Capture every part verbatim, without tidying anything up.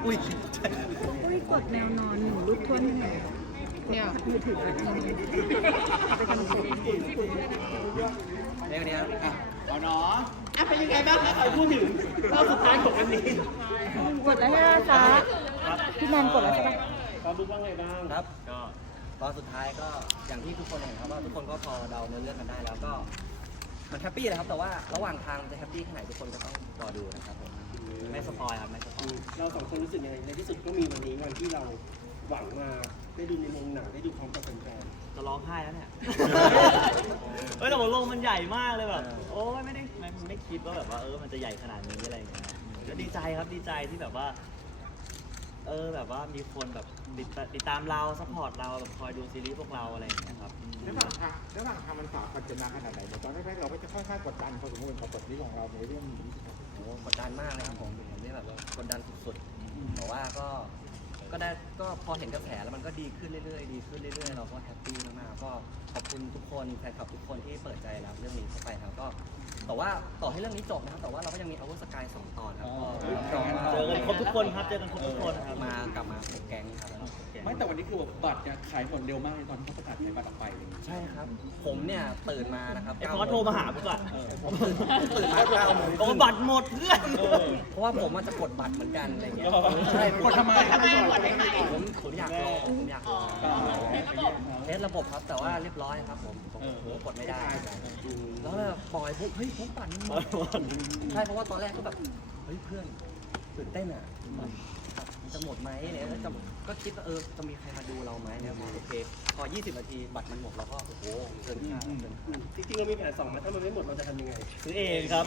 อุ้ยอุ้ยกดแนวนอนหนูรูปท้วนยังไงเนี่ยมือถือแบบนี้ไปทำเสร็จเนี่ยเนี่ยอ่ะเอาเนาะอ่ะเป็นยังไงบ้างคะขอพูดถึงรอบสุดท้ายของวันนี้กดแล้วใช่ไหมจ๊ะพี่แมนกดแล้วใช่ไหมก็บุ๊กว่าไงบ้างครับก็ตอนสุดท้ายก็อย่างที่ทุกคนเห็นครับว่าทุกคนก็พอเดาเนื้อเรื่องกันได้แล้วก็มันแฮปปี้เลยครับแต่ว่าระหว่างทางจะแฮปปี้แค่ไหนทุกคนก็ต้องรอดูนะครับผมไม่สปอยครับไม่สปอยเราสองคนรู้สึกยังไงในที่สุดก็มีวันนี้วันที่เราหวังมาได้ดูในโรงหนังได้ดูพร้อมกับแฟนๆจะร้องไห้แล้วเนี่ยเฮ้ยแต่ว่าโรงมันใหญ่มากเลยแบบโอ้ยไม่ได้ไม่ไม่คิดว่าแบบว่าเออมันจะใหญ่ขนาดนี้อะไรอย่างเงี้ยก็ดีใจครับดีใจที่แบบว่าเออแบบว่ามีคนแบบติดติดตามเราซัพพอร์ตเราแบบคอยดูซีรีส์พวกเราอะไรอย่างเงี้ยครับระหว่างทางระหว่างทางมันฝากมันจะนานขนาดไหนตอนแรกๆเราก็จะค่อนข้างกดดันพอสมควรกับบทนี้ของเราในเรื่องนี้โอ้กดดันมากเลยครับผมผมนี่แบบว่ากดดันสุดๆแต่ว่าก็ก็ได้ก็พอเห็นกระแสแล้วมันก็ดีขึ้นเรื่อยๆดีขึ้นเรื่อยๆเราก็แฮปปี้มากๆก็ขอบคุณทุกคนแฟนคลับทุกคนที่เปิดใจรับเรื่องนี้เข้าไปครับก็แต่ว่าต่อให้เรื่องนี้จบนะครับแต่ว่าเราก็ยังมี Our Sky สองตอนครับก็เจอกันครบทุกคนครับเจอกันครบทุกคนครับมากลับมาเป็นแก๊งครับไม่แต่วันนี้คือบัตรเนี่ยขายหมดเร็วมากในตอนที่เขาประกาศขายบัตรออกไปใช่ครับผมเนี่ยตื่นมานะครับไอ้พอโทรมาหาผมก่อนผมตื่นมาเก้าโมงโอ้บัตรหมดเพื่อนเพราะว่าผมจะกดบัตรเหมือนกันอะไรเงี้ยใช่กดทำไมผมผมอยากรอผมอยากรอเทสระบบครับแต่ว่าเรียบร้อยครับผมผมกดไม่ได้แล้วแบบปล่อยปุ๊บเฮ้ยผมปั่นหมดใช่เพราะว่าตอนแรกก็แบบเฮ้ยเพื่อนตื่นเต้นอ่ะจะหมดไหมเนี่ยก็คิดว่าเออจะมีใครมาดูเราไหมเนี่ยพอโอเคพอยี่สิบนาทีบัตรมันหมดเราก็โอ้โหเกินคาดจริงๆเรามีแผนสองมาถ้ามันไม่หมดเราจะทำยังไงซื้อเองครับ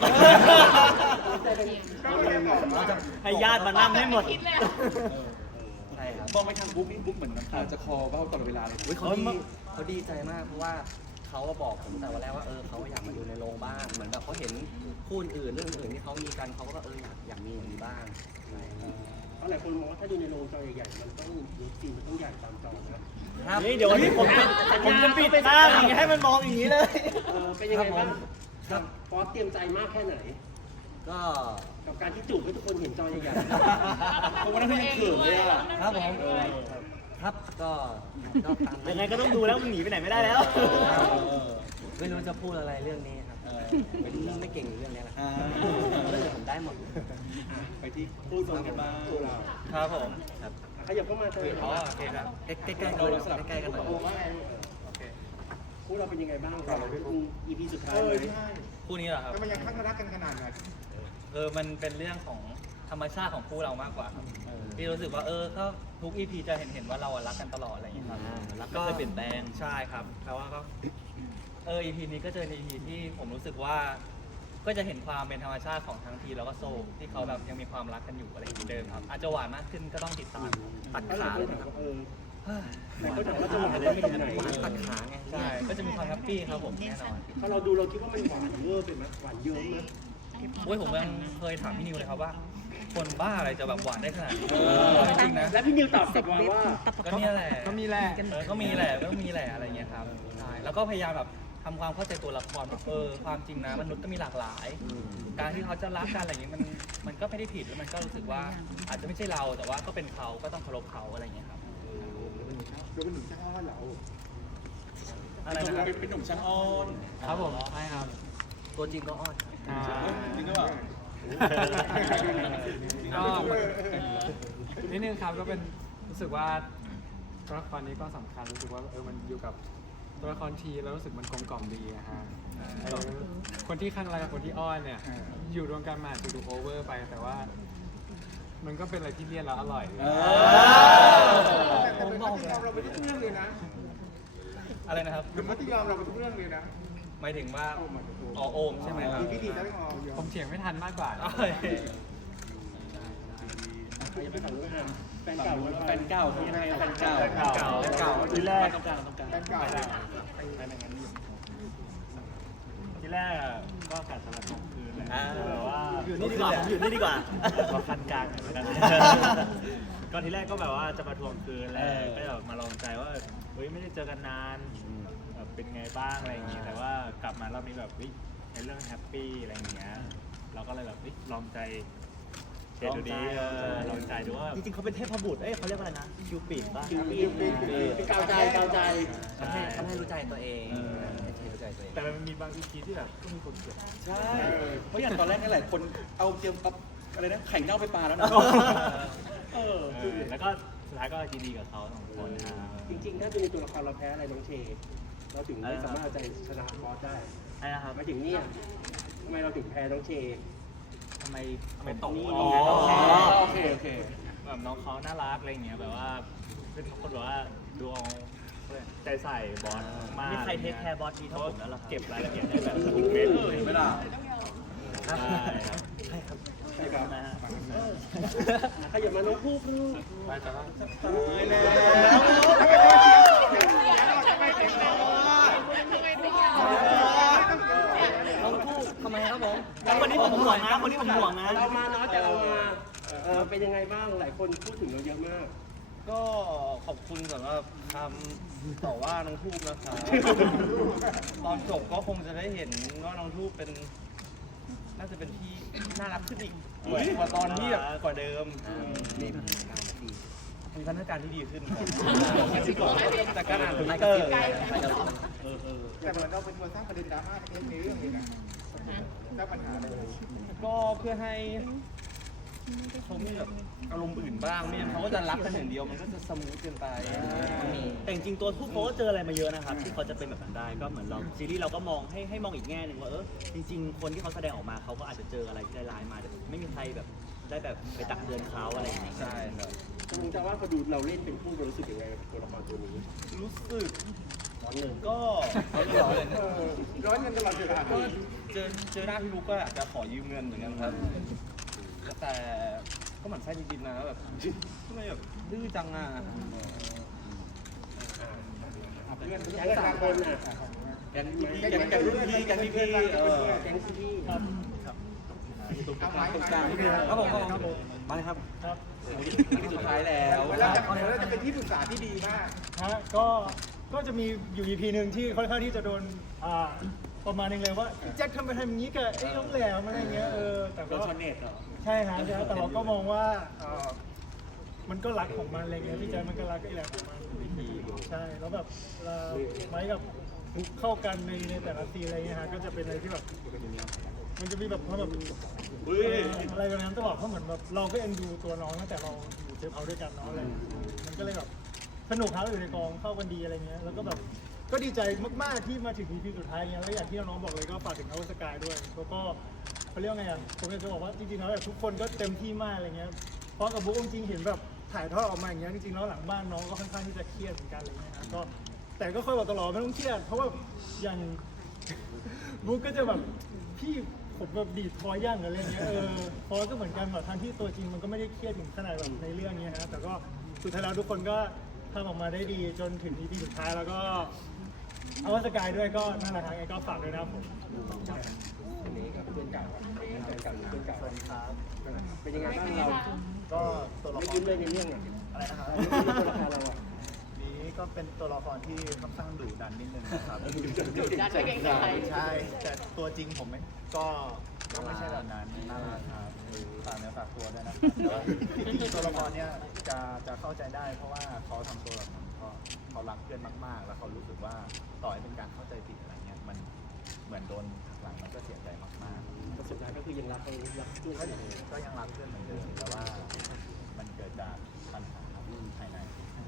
เราจะให้ญาติมานั่งให้หมดใช่ครับมองไปทางบุ๊กนี่บุ๊กเหมือนน้ำตาจะคอเบ้าตลอดเวลาเลยเขาดีเขาดีใจมากเพราะว่าเขาบอกผมแต่วันแรกว่าเออเขาอยากมาดูในโรงบ้างเหมือนแบบเขาเห็นคู่อื่นเรื่องอื่นที่เขามีกันเขาก็เอออยากอยากมีอย่างนี้บ้างเพราะหลายคนมองว่าถ้าดูในโรงจอใหญ่ๆมันต้องรถซีนมันต้องใหญ่ตามจอนะนี่เดี๋ยววันนี้ผมผมจะปิดหน้าอย่างให้มันมองอย่างนี้เลยเออเป็นยังไงบ้างครับฟอสเตรียมใจมากแค่ไหนก็กับการที่จูบให้ทุกคนเห็นจอใหญ่ๆเพราะว่านั่นยังเขินเลยอ่ะครับผมครับก็ยังไงก็ต้องดูแล้วมันหนีไปไหนไม่ได้แล้วไม่รู้จะพูดอะไรเรื่องนี้ครับไม่เก่งเรื่องนี้แหละเรื่องอื่นผมได้หมดไปที่คู่ตรงกันบ้างครับผมครับขยับเข้ามาเลยอ๋อโอเคครับใกล้ๆกันหน่อยใกล้ๆกันหน่อยคู่เราเป็นยังไงบ้างครับ อี พี สุดท้ายคู่นี้เหรอครับมันยังข้างรักกันขนาดไหนเออมันเป็นเรื่องของธรรมชาติของคู่เรามากกว่าครับพี่รู้สึกว่าเออก็ทุก อี พี จะเห็นเห็นว่าเรารักกันตลอดอะไรอย่างเงี้ยครับก็เปลี่ยนแปลงใช่ครับแต่ว่าก็เออ อี พี นี้ก็เจอ อี พี ที่ผมรู้สึกว่าก็จะเห็นความเป็นธรรมชาติของทั้งทีแล้วก็โซที่เขาแบบยังมีความรักกันอยู่อะไรอย่างเดิมครับอาจจะหวานมากขึ้นก็ต้องติดตามตัดขาเลยครับแต่ก็จะว่าจะหวานได้ไม่ถึงไหนตัดขาไงใช่ก็จะมีความแฮปปี้ครับผมแน่นอนถ้าเราดูเราคิดว่ามันหวานเยอะไปไหมหวานเยอะไหมโอ้ยผมยังเคยถามพี่นิวเลยครับว่าคนบ้าอะไรจะแบบหวานได้ขนาดนี้จริงนะแล้วพี่นิวตอบกลับมาว่าก็เนี่ยแหละก็มีแหละก็มีแหละก็มีแหละอะไรเงี้ยครับใช่แล้วก็พยายามแบบทำความเข้าใจตัวละครแบบเออความจริงนะมนุษย์ก็มีหลากหลายการที่เขาจะรักกันอะไรอย่างเงี้ยมันมันก็ไม่ได้ผิดแล้วมันก็รู้สึกว่าอาจจะไม่ใช่เราแต่ว่าก็เป็นเขาก็ต้องเคารพเขาอะไรเงี้ยครับคือเป็นหนุ่มช่างอ้อนเหรออะไรนะครับเป็นหนุ่มช่างอ้อนครับผมใช่ครับตัวจริงก็อ้อนจริงก็แบบก็นิดนึงครับก็เป็นรู้สึกว่าตัวละครนี้ก็สำคัญรู้สึกว่าเออมันอยู่กับตัวละครทีแล้วรู้สึกมันกลมกล่อมดีนะฮะคนที่ข้างรักกับคนที่อ้อนเนี่ยอยู่รวมกันมาจะดูโอเวอร์ไปแต่ว่ามันก็เป็นอะไรที่เลี่ยนแล้วอร่อยแต่เป็นมัธยมเราไปทุกเรื่องเลยนะอะไรนะครับเป็นมัธยมเราไปทุกเรื่องเลยนะหมายถึงว่าอ๋อโอมใช่ไหมครับผมเถียงไม่ทันมากกว่ายังไม่ถามว่าแฟนเก่าแฟนเก่ายังไงแฟนเก่าแฟนเก่าแฟนเก่าที่แรกต้องการต้องการแฟนเก่าที่แรกก็กะจะมาทวงคืนแหละแต่ว่าอยู่นี่ดีกว่าผมอยู่นี่ดีกว่าเราคันกลางเหมือนกันก็ที่แรกก็แบบว่าจะมาทวงคืนแล้วก็แบบมาลองใจว่าเฮ้ยไม่ได้เจอกันนานแบบเป็นไงบ้างอะไรอย่างเงี้ยแต่ว่ากลับมาเรามีแบบในเรื่องแฮปปี้อะไรอย่างเงี้ยเราก็เลยแบบลองใจเดี๋ยวดูดีเออลองใจดูว่าจริงๆเขาเป็นเทพบุตรเอ้ยเขาเรียกว่าอะไรนะคิวปิดป่ะคิวปิดเป็นกาวใจกาวใจทำให้ทำให้รู้ใจตัวเองให้รู้ใจตัวเองแต่มันมีบางอีพีที่แบบก็มีคนเกลียดใช่ เพราะอย่างตอนแรกนี่แหละคนเอาเจียมกับอะไรนะไข่เน่าไปปลาแล้วนะเออเออแล้วก็สุดท้ายก็ยินดีกับเขาสองคนนะครับจริงๆถ้าเป็นในตัวละครเราแพ้อะไรน้องเชเราถึงไม่สามารถเอาใจชนะบอสได้ใช่นะครับมาถึงเนี่ยทำไมเราถึงแพ้น้องเชทำไมทำไมตกนี่อ๋อ๋ออโอเคโอเคแบบน้องเขาน่ารักอะไรอย่างเงี้ยแบบว่าเป็นคนแบบว่าดูเอาใจใส่บอสมากมีใครเทคแคร์บอสดีเท่าผมแล้วเหรอครับเก็บรายละเอียดได้แบบทุกเม็ดเลยเห็นไหมล่ะใช่ครับใช่ครับใช่ครับนะฮะขยับมาน้องพูกลูกไปแต่ว่าตายแล้วน้องผู้ทำไมครับผมคนนี้ผมห่วงนะคนนี้ผมห่วงนะเรามาน้อยแต่เรามาเออเป็นยังไงบ้างหลายคนพูดถึงเราเยอะมากก็ขอบคุณสำหรับคำต่อว่าน้องทูบนะครับ ตอนจบก็คงจะได้เห็นว่าน้องทูบเป็น น่าจะเป็นที่น่ารักขึ้นอีกกว่าตอนที่แบบกว่าเดิมนี่พัฒนาการดีมีพัฒนาการที่ดีขึ้นครับจากการอ่านทวิไม่ตกเตระอซิร์บไม่กระซิบเออเออแต่มันก็เป็นตัวสร้างประเด็นดราม่าในเรื่องนี้นะสร้างปัญหาเลยก็เพื่อให้เขามีแบบอารมณ์อื่นบ้างไม่งั้นเขาก็จะรักกันอย่างเดียวมันก็จะสมูทเกินไปแต่จริงๆตัวทุกเขาก็เจออะไรมาเยอะนะครับที่เขาจะเป็นแบบนั้นได้ก็เหมือนเราซีรีส์เราก็มองให้ให้มองอีกแง่หนึ่งว่าเออจริง ๆ คนที่เขาแสดงออกมาเขาก็อาจจะเจออะไรร้ายๆมาแต่ไม่มีใครแบบได้แบบไปตักเตือนเขาอะไรอย่างเงี้ยใช่ครับคุณจะว่าพอดูเราเล่นเป็นผู้รู้สึกยังไงกับตัวละครตัวนี้รู้สึกร้อนหนึ่งก็ร้อนร้อนกันตลอดเวลาก็เจอเจอหน้าพี่บุ๊กก็อยากจะขอยืมเงินเหมือนกันครับ แต่ก็หมั่นไส้จริงๆนะแบบทำไมแบบดื้อจังอ่ะเพื่อนแก๊งสามคนอ่ะแกงพี่แกงแกงรุ่นพี่แกงพี่พี่เออแก๊งซีพี่ตรงกลางตรงกลางครับผมครับผมมาเลยครับครับที่สุดท้ายแล้วเวลาจะเวลาจะเป็นที่ปรึกษาที่ดีมากฮะก็ก็จะมีอยู่ อี พี หนึ่งที่ค่อนข้างที่จะโดนอ่าประมาณหนึงเลยว่าแจ็คทำไปทำอย่างนี้กับไอ้น้องแหลมอะไรเงี้ยเออแต่โดก็นชนเน็ตเหรอใช่ฮะใช่ฮะแต่เราก็มองว่าเอ่อมันก็รักของมันอะไรเงี้ยพี่แจ๊คมันก็รักไอ้แหลมของมันใช่แล้วแบบเราไว้กับบุ๊กเข้ากันในในแต่ละซีนอะไรเงี้ยฮะก็จะเป็นอะไรที่แบบมันจะมีแบบความแบบอุ้ยอะไรแบบนั้นตลอดเพราะเหมือนแบบเราก็เอ็นดูตัวน้องตั้งแต่เราอยู่เชฟเอาด้วยกันเนาะอะไรอย่างเงี้ยมันก็เลยแบบสนุกครับอยู่ในกองเข้ากันดีอะไรเงี้ยแล้วก็แบบก็ดีใจมากๆที่มาถึง อี พี สุดท้ายเงี้ยแล้วอย่างที่น้องๆบอกเลยก็ฝากถึงเอาสกายด้วยแล้วก็เขาเรียกว่าไงอ่ะผมอยากจะบอกว่าจริงๆแล้วแบบทุกคนก็เต็มที่มากอะไรเงี้ยเพราะกับบุ๊กจริงๆเห็นแบบถ่ายทอดออกมาอย่างเงี้ยจริงๆแล้วหลังบ้านน้องก็ค่อนข้างที่จะเครียดเหมือนกันอะไรเงี้ยนะก็แต่ก็ค่อยบอกตลอดไม่ต้องเครียดเพราะว่าอย่าง บุ๊กก็จะแบบพี่ผมแบบดีดคอย่างอะไรเงี้ยเออพอก็เหมือนกันแบบทั้งที่ตัวจริงมันก็ไม่ได้เครียดถึงขนาดแบบในเรื่องเนี้ยฮะแต่ก็สุดท้ายแล้วทุกคนก็ทำออกมาได้ดีจนถึง อี พี สุดท้ายแล้วก็เอาว่าสกายด้วยก็นั่นแหละครับไงก็ฝากด้วยนะครับผมอันนี้ก็เป็นเพื่อนเก่าครับเพื่อนเก่าเพื่อนเก่าเป็นยังไงบ้างเราก็ตัวละไม่คยิ้รมเลยในเรื่องอ่ะอะไรนะครับตัวละครเราอ่ะนี้ก็เป็นตัวละครที่ค่อนข้างดุดันนิดนึงนะครับดุดันไม่เกรงใจใช่แต่ตัวจริงผมไม่ก็ก็ไม่ใช่แบบนั้นน่ารักครับฝากเนื้อฝากตัวด้วยนะครับแต่ว่าจริงๆตัวละครเนี้ยจะจะเข้าใจได้ เพราะว่าเขาทำตัวแบบนั้นก็เขารักเพื่อนมากๆ แล้วเขารู้สึกว่าต่อให้เป็นการเข้าใจผิดอะไรเงี้ยมันเหมือนโดนหักหลังมันก็เสียใจมากๆแต่สุดท้ายก็คือยังรักเขารักเพื่อนก็เขายังอยู่ก็ยังรักเพื่อนเหมือนเดิมแต่ว่ามันเกิดจากปัญหาภายใน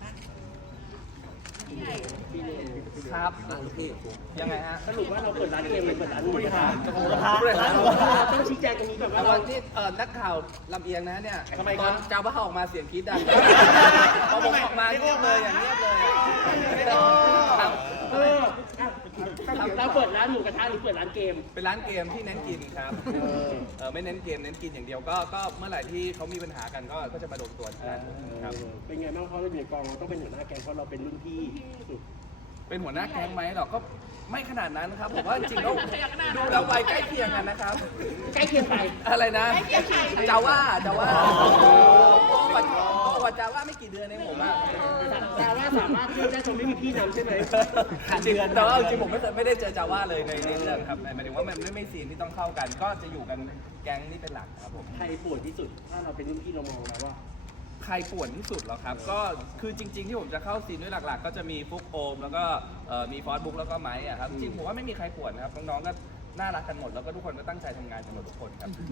พี่เนยครับยังไงฮะสรุปว่าเราเปิดร้านเกมหรือเปิดร้านหมูกระทะหมูกระทะร้านหมูกระทะต้องชี้แจงตรงนี้ก่อนว่าตเราอนที่เอ่อนักข่าวลำเอียงนะเนี่ยทำไมตครัอบ นเจ้าบ้าออกมาเสียงกรี๊ดดังพอผมออกมาเงียบเลยอย่างเงียบเลยไม่ต้องครับเอออ่ะเราเปิดร้านหมูกระทะหรือเปิดร้านเกมเป็นร้านเกมที่เน้นกินครับเออไม่เน้นเกมเน้นกินอย่างเดียวก็ก็เมื่อไหร่ที่เขามีปัญหากันก็ก็จะมาโดนตัวกันครับเป็นไงบ้างเพราะเราอยู่ในกองเราต้องเป็นหัวหน้าแกงเพราะเราเป็นรุ่นพี่สุดเป็นหัวหน้าแก๊งไหมหรอกก็ไม่ขนาดนั้นครับผมว่าจริงๆแล้วดูแล้ววัยใกล้เคียงกันนะครับใกล้เคียงใครอะไรนะเจ้าว่าเจ้าว่าโอ้วัยโอ้วัยดจาว่าไม่กี่เดือนเองผมอะแต่ว่าสามารถเลือกได้จนไม่มีพี่นำใช่ไหมจริงแต่ว่าจริงๆผมไม่เคยไม่ได้เจอจาว่าเลยในในเรื่องครับหมายถึงว่ามันไม่ไม่ซีนที่ต้องเข้ากัน ก็จะอยู่กันแก๊งนี่เป็นหลักครับผมใครปวดที่สุด ถ้าเราเป็นรุ่นพี่เรามองแล้วว่าใครป่วนที่สุดเหรอครับ ก็คือจริง ๆ ที่ผมจะเข้าซีนด้วยหลักๆ ก็จะมีฟุกโอม แล้วก็เอ่อมีฟอสบุ๊กแล้วก็ไม้อะครับจริงๆผมว่าไม่มีใครป่วนนะครับน้องๆก็น่ารักกันหมดแล้วก็ทุกคนก็ตั้งใจทำงานกันหมดทุกคนครับ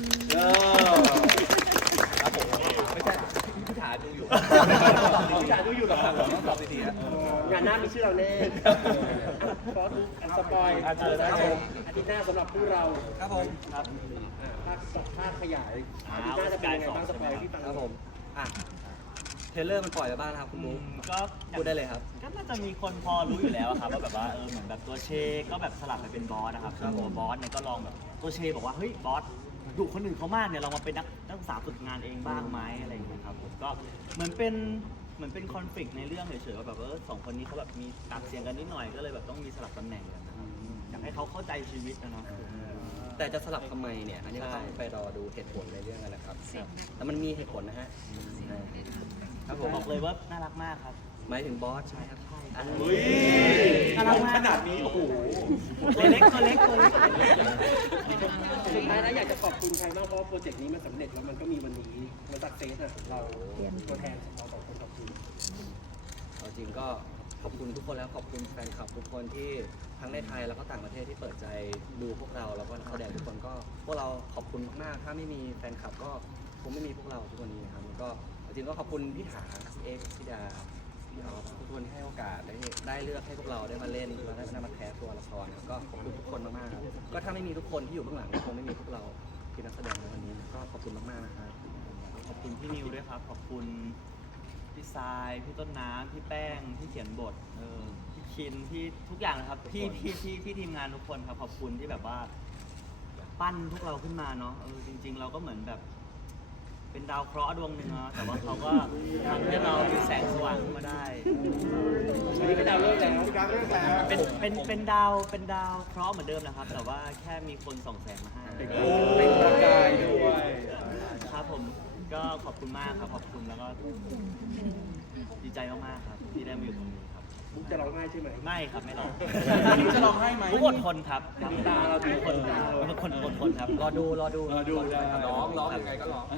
ครับผมไม่ใช่พี่ถาดูอยู่พี่ถาดูอยู่เหรอต้องตอบดีๆนะงานหน้ามีชื่อเราแน่ฟอสบุ๊กอันสปอยอาทิตย์หน้าอาทิตย์หน้าสำหรับผู้เราครับผมครับภาคภาคขยายอาทิตย์หน้าจะเป็นยังไงบ้างสปอยพี่ฟังครับผมอ่ะเทรลเลอร์มันปล่อยไปบ้างนะครับคุณบุ๊คก็พูดได้เลยครับก็น่าจะมีคนพอรู้อยู่แล้วครับว่าแบบว่าเออเหมือนแบบตัวเชก็แบบสลับไปเป็นบอสนะครับซึ่งตัวบอสเนี่ยก็ลองแบบตัวเชบอกว่าเฮ้ยบอสดุคนอื่นเขามากเนี่ยเรามาเป็นนักนักศึกษาฝึกงานเองบ้างไหมอะไรอย่างเงี้ยครับผมก็เหมือนเป็นเหมือนเป็นคอนฟ lict ในเรื่องเฉยๆว่าแบบเออสองคนนี้เขาแบบมีตัดเสียงกันนิดหน่อยก็เลยแบบต้องมีสลับตำแหน่งกันนะครับอยากให้เขาเข้าใจชีวิตนะเนาะแต่จะสลับทำไมเนี่ย อันนี้ก็ต้องไปรอดูเหตุผลในเรื่องกันนะครับแต่มันมีเหตุผลนะฮะครับผมบอกเลยว่าน่ารักมากครับหมายถึงบอสใช่ครับใช่น่ารักมากขนาดนี้ โอ้โหตัวเล็กตัวเล็กตัวเล็กสุดท้ายแล้วอยากจะขอบคุณใครบ้างเพราะว่าโปรเจกต์นี้มันสำเร็จแล้วมันก็มีวันนี้มันสักเซสอ่ะเราตัวแทนเราสองคนขอบคุณเอาจริงก็ขอบคุณทุกคนแล้วขอบคุณแฟนคลับทุกคนที่ทั้งในไทยแล้วก็ต่างประเทศที่เปิดใจดูพวกเราแล้วก็นักแสดงทุกคนก็พวกเราขอบคุณมากๆถ้าไม่มีแฟนคลับก็คงไม่มีพวกเราทุกวันนี้นะครับแล้วก็เอาจริงก็ขอบคุณพี่ถาพี่เอ็กซ์พี่ดาพี่ออฟทุกคนที่ให้โอกาสได้ได้เลือกให้พวกเราได้มาเล่นแล้วได้มาแคสตัวละครครับก็ขอบคุณทุกคนมากๆครับก็ถ้าไม่มีทุกคนที่อยู่เบื้องหลังก็คงไม่มีพวกเราที่นักแสดงในวันนี้ก็ขอบคุณมากๆนะครับขอบคุณพี่นิวด้วยครับ ขอบคุณพี่ทราย พี่ต้นน้ำพี่แป้ง พี่เขียนบท เออ พี่คิน พี่ทุกอย่างนะครับ พี่พี่พี่พี่ทีมงานทุกคนครับ ขอบคุณที่แบบว่า ปั้นพวกเราขึ้นมาเนาะ เออ จริง ๆ เราก็เหมือนแบบ เป็นดาวเคราะห์ดวงหนึ่งเนาะ แต่ว่าเขาก็ทำให้เรามีแสงสว่างขึ้นมาได้อันนี้เป็นดาวเลิกแล้วเป็น เป็น เป็นดาว เป็นดาวเคราะห์เหมือนเดิมนะครับ แต่ว่าแค่มีคนส่องแสงมาให้โอ้เป็นประกายด้วยครับผม ก็ขอบคุณมากครับ ขอบคุณแล้วก็ดีใจมากๆครับ ที่ได้มาอยู่ตรงนี้ครับบุ๊กจะร้องไห้ใช่ไหมไม่ครับไม่ร้องจะร้องไห้ไหมทุกอดทนครับน้ำตาเราดูทุกคนทุกคนอดทนครับ รอดูรอดูรอดูได้ร้องร้องยังไงก็ร้อง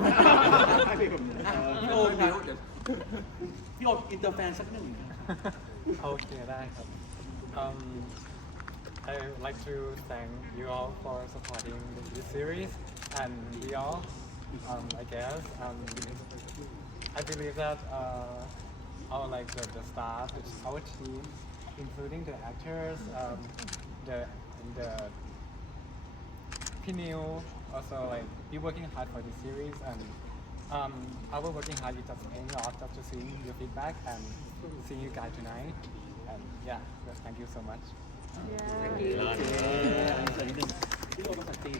พี่โอมครับพี่โอมอินเตอร์แฟนสักหนึ่งโอเคได้ครับ um, I would like to thank you all for supporting this series and we all um, I guess um, I believe that uh, our like the, the staff our team including the actors um, the the Pinu also like be working hard for this series and um, our working hard is just paying off just to see your feedback and see you guys tonight and yeah well, thank you so much พี่โอมภาษาจีน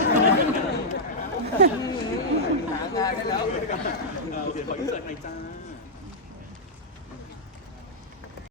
หางานได้แล้วเดี๋ยวขออินเสิร์ตหน่อยจ้า